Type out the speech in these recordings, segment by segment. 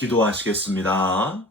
기도하시겠습니다.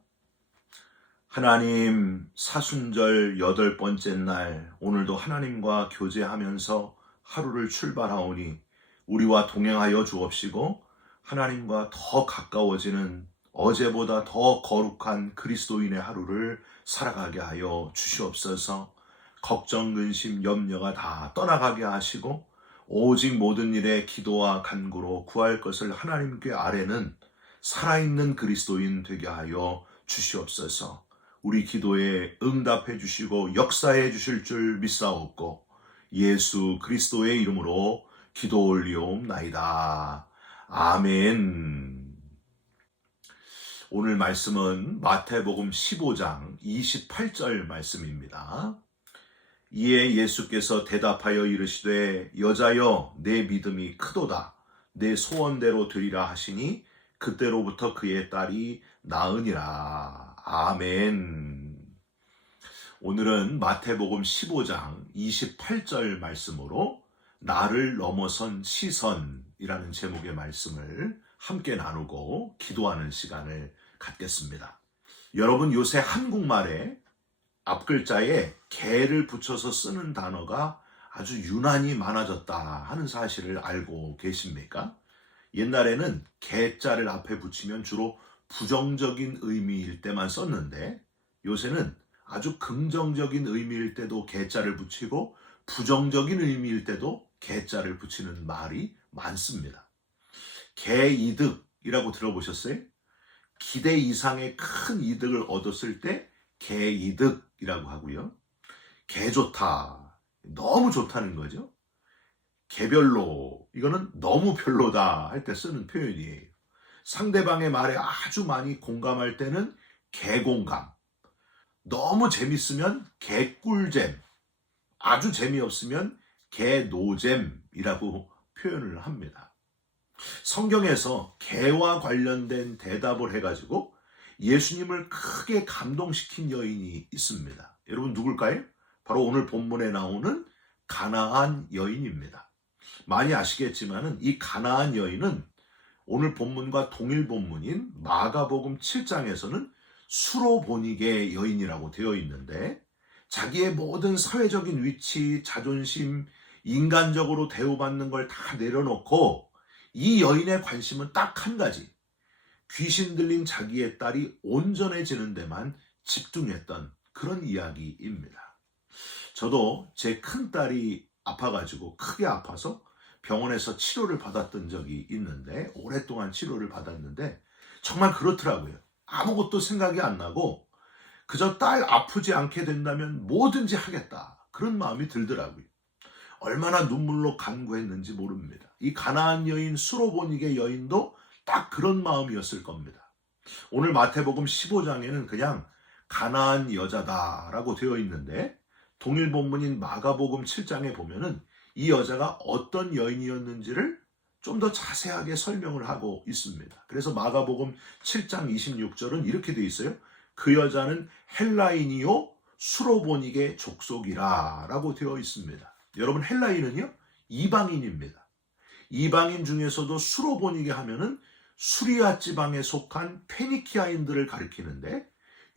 하나님, 사순절 8번째 날, 오늘도 하나님과 교제하면서 하루를 출발하오니 우리와 동행하여 주옵시고 하나님과 더 가까워지는 어제보다 더 거룩한 그리스도인의 하루를 살아가게 하여 주시옵소서. 걱정, 근심, 염려가 다 떠나가게 하시고 오직 모든 일에 기도와 간구로 구할 것을 하나님께 아뢰는 살아있는 그리스도인 되게 하여 주시옵소서. 우리 기도에 응답해 주시고 역사해 주실 줄 믿사옵고 예수 그리스도의 이름으로 기도 올리옵나이다. 아멘. 오늘 말씀은 마태복음 15장 28절 말씀입니다. 이에 예수께서 대답하여 이르시되 여자여 내 믿음이 크도다. 내 소원대로 되리라 하시니 그때로부터 그의 딸이 나으니라. 아멘. 오늘은 마태복음 15장 28절 말씀으로 나를 넘어선 시선이라는 제목의 말씀을 함께 나누고 기도하는 시간을 갖겠습니다. 여러분, 요새 한국말에 앞글자에 개를 붙여서 쓰는 단어가 아주 유난히 많아졌다 하는 사실을 알고 계십니까? 옛날에는 개자를 앞에 붙이면 주로 부정적인 의미일 때만 썼는데 요새는 아주 긍정적인 의미일 때도 개자를 붙이고 부정적인 의미일 때도 개자를 붙이는 말이 많습니다. 개이득이라고 들어보셨어요? 기대 이상의 큰 이득을 얻었을 때 개이득이라고 하고요. 개 좋다, 너무 좋다는 거죠. 개별로, 이거는 너무 별로다 할 때 쓰는 표현이에요. 상대방의 말에 아주 많이 공감할 때는 개공감, 너무 재밌으면 개꿀잼, 아주 재미없으면 개노잼이라고 표현을 합니다. 성경에서 개와 관련된 대답을 해가지고 예수님을 크게 감동시킨 여인이 있습니다. 여러분 누굴까요? 바로 오늘 본문에 나오는 가나안 여인입니다. 많이 아시겠지만은 이 가나안 여인은 오늘 본문과 동일 본문인 마가복음 7장에서는 수로보니게 여인이라고 되어 있는데 자기의 모든 사회적인 위치, 자존심, 인간적으로 대우받는 걸 다 내려놓고 이 여인의 관심은 딱 한 가지, 귀신 들린 자기의 딸이 온전해지는 데만 집중했던 그런 이야기입니다. 저도 제 큰딸이 아파가지고 크게 아파서 병원에서 치료를 받았던 적이 있는데 오랫동안 치료를 받았는데 정말 그렇더라고요. 아무것도 생각이 안 나고 그저 딸 아프지 않게 된다면 뭐든지 하겠다 그런 마음이 들더라고요. 얼마나 눈물로 간구했는지 모릅니다. 이 가나안 여인 수로보니게 여인도 딱 그런 마음이었을 겁니다. 오늘 마태복음 15장에는 그냥 가나안 여자다라고 되어 있는데 동일 본문인 마가복음 7장에 보면은 이 여자가 어떤 여인이었는지를 좀 더 자세하게 설명을 하고 있습니다. 그래서 마가복음 7장 26절은 이렇게 되어 있어요. 그 여자는 헬라인이요 수로보니게 족속이라 라고 되어 있습니다. 여러분, 헬라인은요 이방인입니다. 이방인 중에서도 수로보니게 하면은 수리아 지방에 속한 페니키아인들을 가리키는데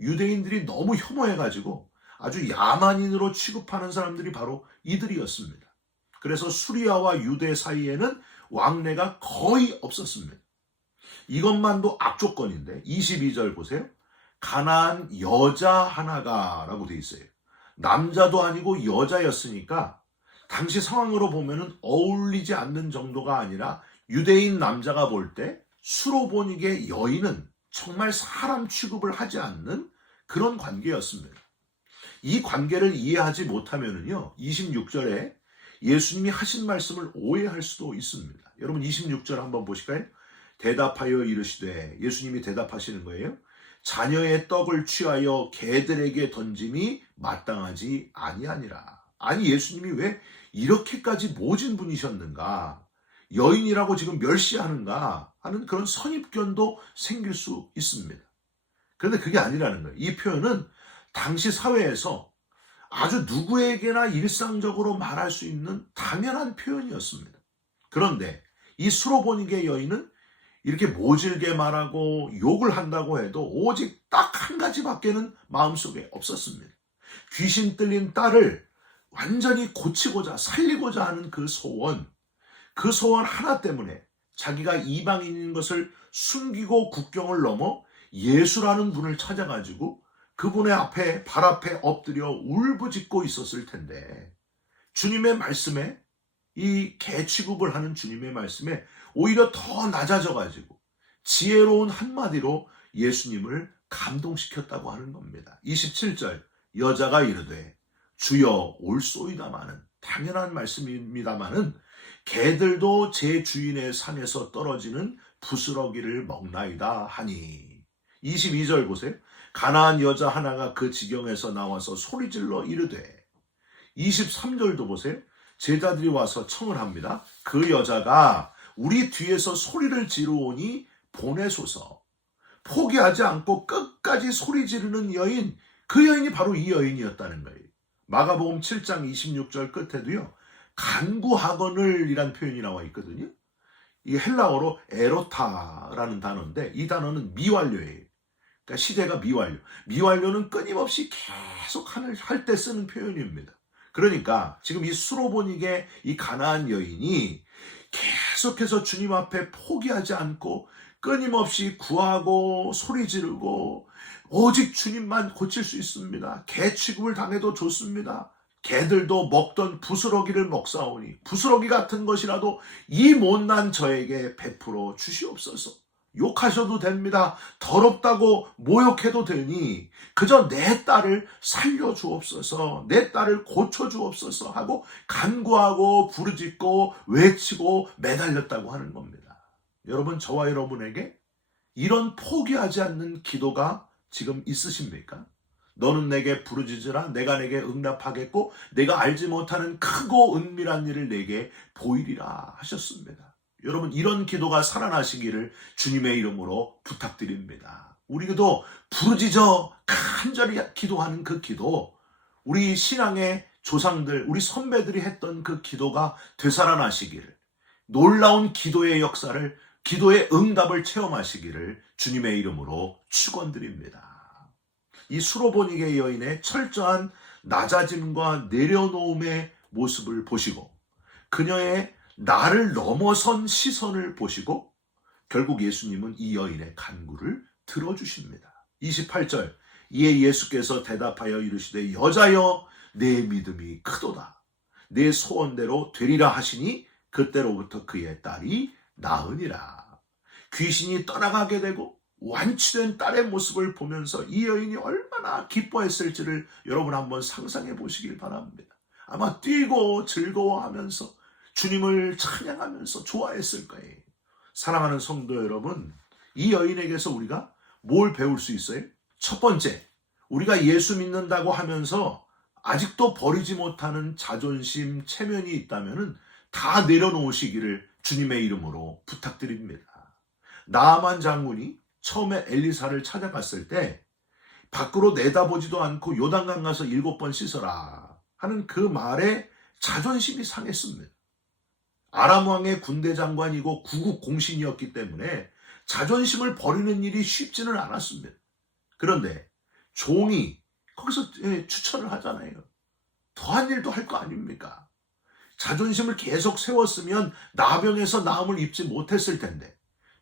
유대인들이 너무 혐오해가지고 아주 야만인으로 취급하는 사람들이 바로 이들이었습니다. 그래서 수리아와 유대 사이에는 왕래가 거의 없었습니다. 이것만도 악조건인데 22절 보세요. 가나안 여자 하나가 라고 돼 있어요. 남자도 아니고 여자였으니까 당시 상황으로 보면은 어울리지 않는 정도가 아니라 유대인 남자가 볼 때 수로보니게 여인은 정말 사람 취급을 하지 않는 그런 관계였습니다. 이 관계를 이해하지 못하면은요 26절에 예수님이 하신 말씀을 오해할 수도 있습니다. 여러분 26절 한번 보실까요? 대답하여 이르시되, 예수님이 대답하시는 거예요. 자녀의 떡을 취하여 개들에게 던짐이 마땅하지 아니하니라. 아니 예수님이 왜 이렇게까지 모진 분이셨는가? 여인이라고 지금 멸시하는가? 하는 그런 선입견도 생길 수 있습니다. 그런데 그게 아니라는 거예요. 이 표현은 당시 사회에서 아주 누구에게나 일상적으로 말할 수 있는 당연한 표현이었습니다. 그런데 이 수로보니게 여인은 이렇게 모질게 말하고 욕을 한다고 해도 오직 딱 한 가지밖에는 마음속에 없었습니다. 귀신 들린 딸을 완전히 고치고자 살리고자 하는 그 소원 하나 때문에 자기가 이방인인 것을 숨기고 국경을 넘어 예수라는 분을 찾아가지고 그분의 앞에 발 앞에 엎드려 울부짖고 있었을 텐데, 주님의 말씀에, 이 개 취급을 하는 주님의 말씀에 오히려 더 낮아져가지고 지혜로운 한마디로 예수님을 감동시켰다고 하는 겁니다. 27절, 여자가 이르되 주여 올소이다마는, 당연한 말씀입니다마는 개들도 제 주인의 상에서 떨어지는 부스러기를 먹나이다 하니. 22절 보세요. 가나안 여자 하나가 그 지경에서 나와서 소리질러 이르되. 23절도 보세요. 제자들이 와서 청을 합니다. 그 여자가 우리 뒤에서 소리를 지르오니 보내소서. 포기하지 않고 끝까지 소리 지르는 여인, 그 여인이 바로 이 여인이었다는 거예요. 마가복음 7장 26절 끝에도요, 간구하거늘 이란 표현이 나와 있거든요. 이 헬라어로 에로타라는 단어인데, 이 단어는 미완료예요. 그러니까 시대가 미완료. 미완료는 끊임없이 계속 할 때 쓰는 표현입니다. 그러니까 지금 이 수로보닉의 이 가나안 여인이 계속해서 주님 앞에 포기하지 않고 끊임없이 구하고 소리 지르고, 오직 주님만 고칠 수 있습니다. 개 취급을 당해도 좋습니다. 개들도 먹던 부스러기를 먹사오니 부스러기 같은 것이라도 이 못난 저에게 베풀어 주시옵소서. 욕하셔도 됩니다. 더럽다고 모욕해도 되니 그저 내 딸을 살려주옵소서, 내 딸을 고쳐주옵소서 하고 간구하고 부르짖고 외치고 매달렸다고 하는 겁니다. 여러분, 저와 여러분에게 이런 포기하지 않는 기도가 지금 있으십니까? 너는 내게 부르짖으라, 내가 내게 응답하겠고 내가 알지 못하는 크고 은밀한 일을 내게 보이리라 하셨습니다. 여러분, 이런 기도가 살아나시기를 주님의 이름으로 부탁드립니다. 우리도 부르짖어 간절히 기도하는 그 기도, 우리 신앙의 조상들, 우리 선배들이 했던 그 기도가 되살아나시기를, 놀라운 기도의 역사를, 기도의 응답을 체험하시기를 주님의 이름으로 축원드립니다. 이 수로보닉의 여인의 철저한 낮아짐과 내려놓음의 모습을 보시고, 그녀의 나를 넘어선 시선을 보시고 결국 예수님은 이 여인의 간구를 들어주십니다. 28절, 이에 예수께서 대답하여 이르시되 여자여 내 믿음이 크도다. 내 소원대로 되리라 하시니 그때로부터 그의 딸이 나으니라. 귀신이 떠나가게 되고 완치된 딸의 모습을 보면서 이 여인이 얼마나 기뻐했을지를 여러분 한번 상상해 보시길 바랍니다. 아마 뛰고 즐거워하면서 주님을 찬양하면서 좋아했을 거예요. 사랑하는 성도 여러분, 이 여인에게서 우리가 뭘 배울 수 있어요? 첫 번째, 우리가 예수 믿는다고 하면서 아직도 버리지 못하는 자존심, 체면이 있다면 다 내려놓으시기를 주님의 이름으로 부탁드립니다. 나아만 장군이 처음에 엘리사를 찾아갔을 때 밖으로 내다보지도 않고 요단강 가서 7번 씻어라 하는 그 말에 자존심이 상했습니다. 아람 왕의 군대 장관이고 구국 공신이었기 때문에 자존심을 버리는 일이 쉽지는 않았습니다. 그런데 종이 거기서 추천을 하잖아요. 더한 일도 할 거 아닙니까? 자존심을 계속 세웠으면 나병에서 나음을 입지 못했을 텐데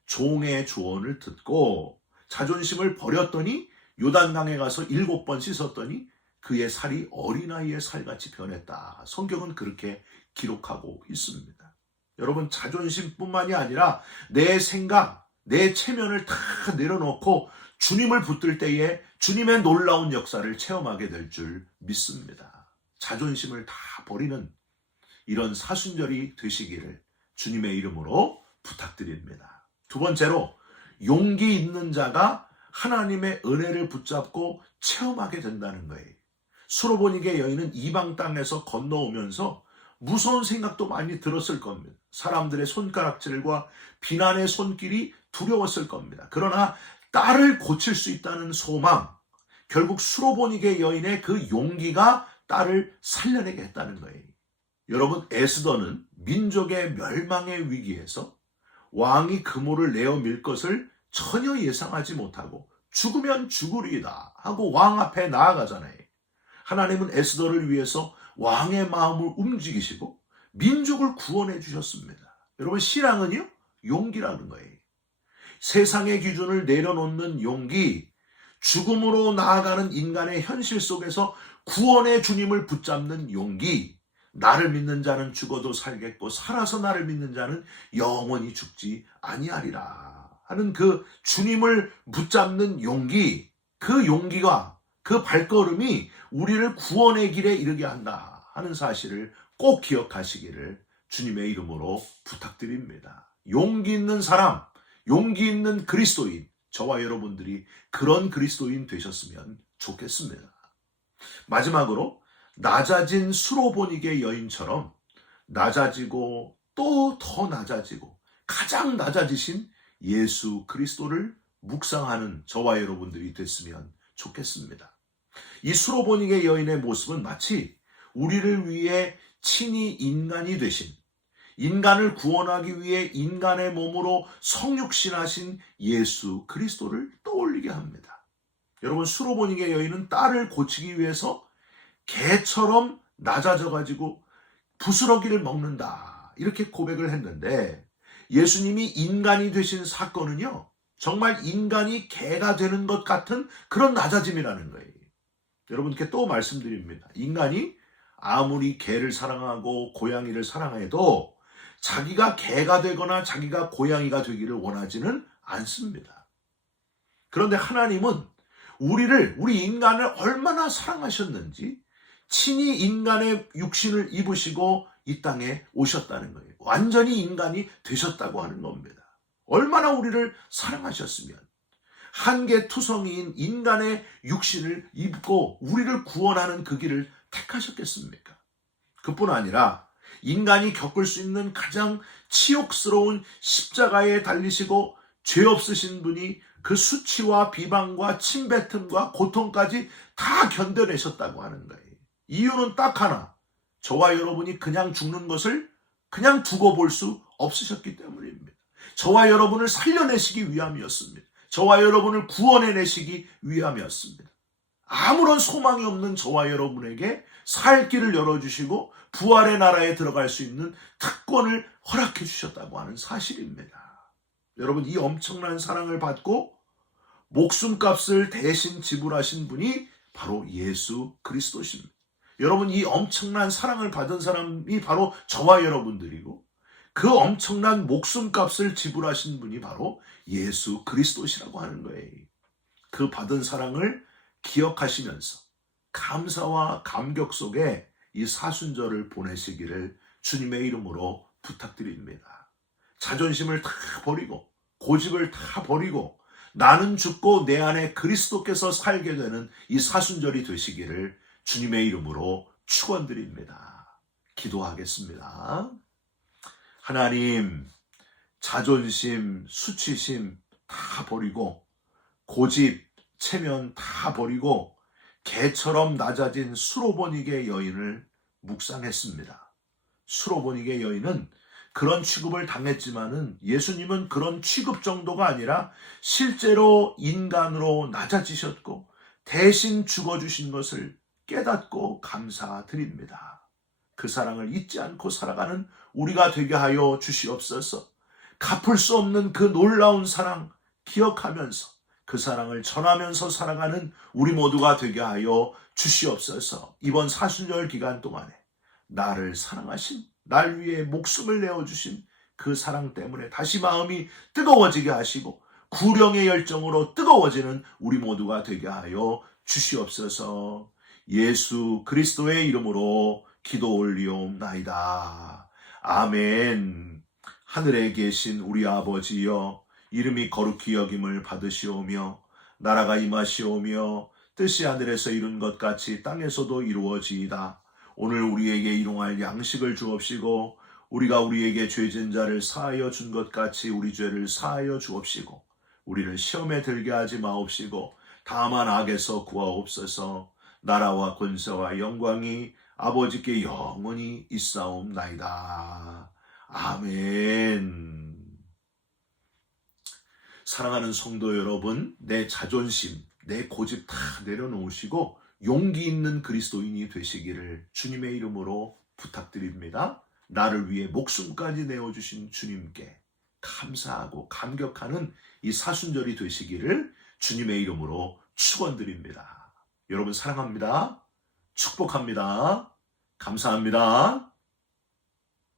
종의 조언을 듣고 자존심을 버렸더니 요단강에 가서 7번 씻었더니 그의 살이 어린아이의 살같이 변했다. 성경은 그렇게 기록하고 있습니다. 여러분, 자존심뿐만이 아니라 내 생각, 내 체면을 다 내려놓고 주님을 붙들 때에 주님의 놀라운 역사를 체험하게 될 줄 믿습니다. 자존심을 다 버리는 이런 사순절이 되시기를 주님의 이름으로 부탁드립니다. 두 번째로, 용기 있는 자가 하나님의 은혜를 붙잡고 체험하게 된다는 거예요. 수로보닉의 여인은 이방 땅에서 건너오면서 무서운 생각도 많이 들었을 겁니다. 사람들의 손가락질과 비난의 손길이 두려웠을 겁니다. 그러나 딸을 고칠 수 있다는 소망, 결국 수로보닉의 여인의 그 용기가 딸을 살려내게 했다는 거예요. 여러분, 에스더는 민족의 멸망의 위기에서 왕이 그물을 내어 밀 것을 전혀 예상하지 못하고 죽으면 죽으리이다 하고 왕 앞에 나아가잖아요. 하나님은 에스더를 위해서 왕의 마음을 움직이시고 민족을 구원해 주셨습니다. 여러분, 신앙은요, 용기라는 거예요. 세상의 기준을 내려놓는 용기, 죽음으로 나아가는 인간의 현실 속에서 구원의 주님을 붙잡는 용기, 나를 믿는 자는 죽어도 살겠고 살아서 나를 믿는 자는 영원히 죽지 아니하리라 하는 그 주님을 붙잡는 용기, 그 용기가, 그 발걸음이 우리를 구원의 길에 이르게 한다 하는 사실을 꼭 기억하시기를 주님의 이름으로 부탁드립니다. 용기 있는 사람, 용기 있는 그리스도인, 저와 여러분들이 그런 그리스도인 되셨으면 좋겠습니다. 마지막으로 낮아진 수로보니게 여인처럼 낮아지고 또 더 낮아지고 가장 낮아지신 예수 그리스도를 묵상하는 저와 여러분들이 됐으면 좋겠습니다. 이 수로보니게 여인의 모습은 마치 우리를 위해 친히 인간이 되신, 인간을 구원하기 위해 인간의 몸으로 성육신하신 예수 그리스도를 떠올리게 합니다. 여러분, 수로보니게 여인은 딸을 고치기 위해서 개처럼 낮아져가지고 부스러기를 먹는다 이렇게 고백을 했는데, 예수님이 인간이 되신 사건은요, 정말 인간이 개가 되는 것 같은 그런 낮아짐이라는 거예요. 여러분께 또 말씀드립니다. 인간이 아무리 개를 사랑하고 고양이를 사랑해도 자기가 개가 되거나 자기가 고양이가 되기를 원하지는 않습니다. 그런데 하나님은 우리 인간을 얼마나 사랑하셨는지 친히 인간의 육신을 입으시고 이 땅에 오셨다는 거예요. 완전히 인간이 되셨다고 하는 겁니다. 얼마나 우리를 사랑하셨으면 한계투성이인 인간의 육신을 입고 우리를 구원하는 그 길을 택하셨겠습니까? 그뿐 아니라 인간이 겪을 수 있는 가장 치욕스러운 십자가에 달리시고 죄 없으신 분이 그 수치와 비방과 침뱉음과 고통까지 다 견뎌내셨다고 하는 거예요. 이유는 딱 하나, 저와 여러분이 그냥 죽는 것을 그냥 두고 볼 수 없으셨기 때문입니다. 저와 여러분을 살려내시기 위함이었습니다. 저와 여러분을 구원해내시기 위함이었습니다. 아무런 소망이 없는 저와 여러분에게 살 길을 열어주시고 부활의 나라에 들어갈 수 있는 특권을 허락해 주셨다고 하는 사실입니다. 여러분, 이 엄청난 사랑을 받고 목숨값을 대신 지불하신 분이 바로 예수 그리스도십니다. 여러분, 이 엄청난 사랑을 받은 사람이 바로 저와 여러분들이고 그 엄청난 목숨값을 지불하신 분이 바로 예수 그리스도시라고 하는 거예요. 그 받은 사랑을 기억하시면서 감사와 감격 속에 이 사순절을 보내시기를 주님의 이름으로 부탁드립니다. 자존심을 다 버리고 고집을 다 버리고 나는 죽고 내 안에 그리스도께서 살게 되는 이 사순절이 되시기를 주님의 이름으로 축원드립니다. 기도하겠습니다. 하나님, 자존심, 수치심 다 버리고 고집, 체면 다 버리고 개처럼 낮아진 수로보니게 여인을 묵상했습니다. 수로보니게 여인은 그런 취급을 당했지만은 예수님은 그런 취급 정도가 아니라 실제로 인간으로 낮아지셨고 대신 죽어주신 것을 깨닫고 감사드립니다. 그 사랑을 잊지 않고 살아가는 우리가 되게 하여 주시옵소서. 갚을 수 없는 그 놀라운 사랑 기억하면서 그 사랑을 전하면서 살아가는 우리 모두가 되게 하여 주시옵소서. 이번 사순절 기간 동안에 나를 사랑하신, 날 위해 목숨을 내어주신 그 사랑 때문에 다시 마음이 뜨거워지게 하시고 구령의 열정으로 뜨거워지는 우리 모두가 되게 하여 주시옵소서. 예수 그리스도의 이름으로 기도 올리옵나이다. 아멘. 하늘에 계신 우리 아버지여, 이름이 거룩히 여김을 받으시오며 나라가 임하시오며 뜻이 하늘에서 이룬 것 같이 땅에서도 이루어지이다. 오늘 우리에게 일용할 양식을 주옵시고 우리가 우리에게 죄진 자를 사하여 준 것 같이 우리 죄를 사하여 주옵시고 우리를 시험에 들게 하지 마옵시고 다만 악에서 구하옵소서. 나라와 권세와 영광이 아버지께 영원히 있사옵나이다. 아멘. 사랑하는 성도 여러분, 내 자존심, 내 고집 다 내려놓으시고 용기 있는 그리스도인이 되시기를 주님의 이름으로 부탁드립니다. 나를 위해 목숨까지 내어주신 주님께 감사하고 감격하는 이 사순절이 되시기를 주님의 이름으로 축원드립니다. 여러분 사랑합니다. 축복합니다. 감사합니다.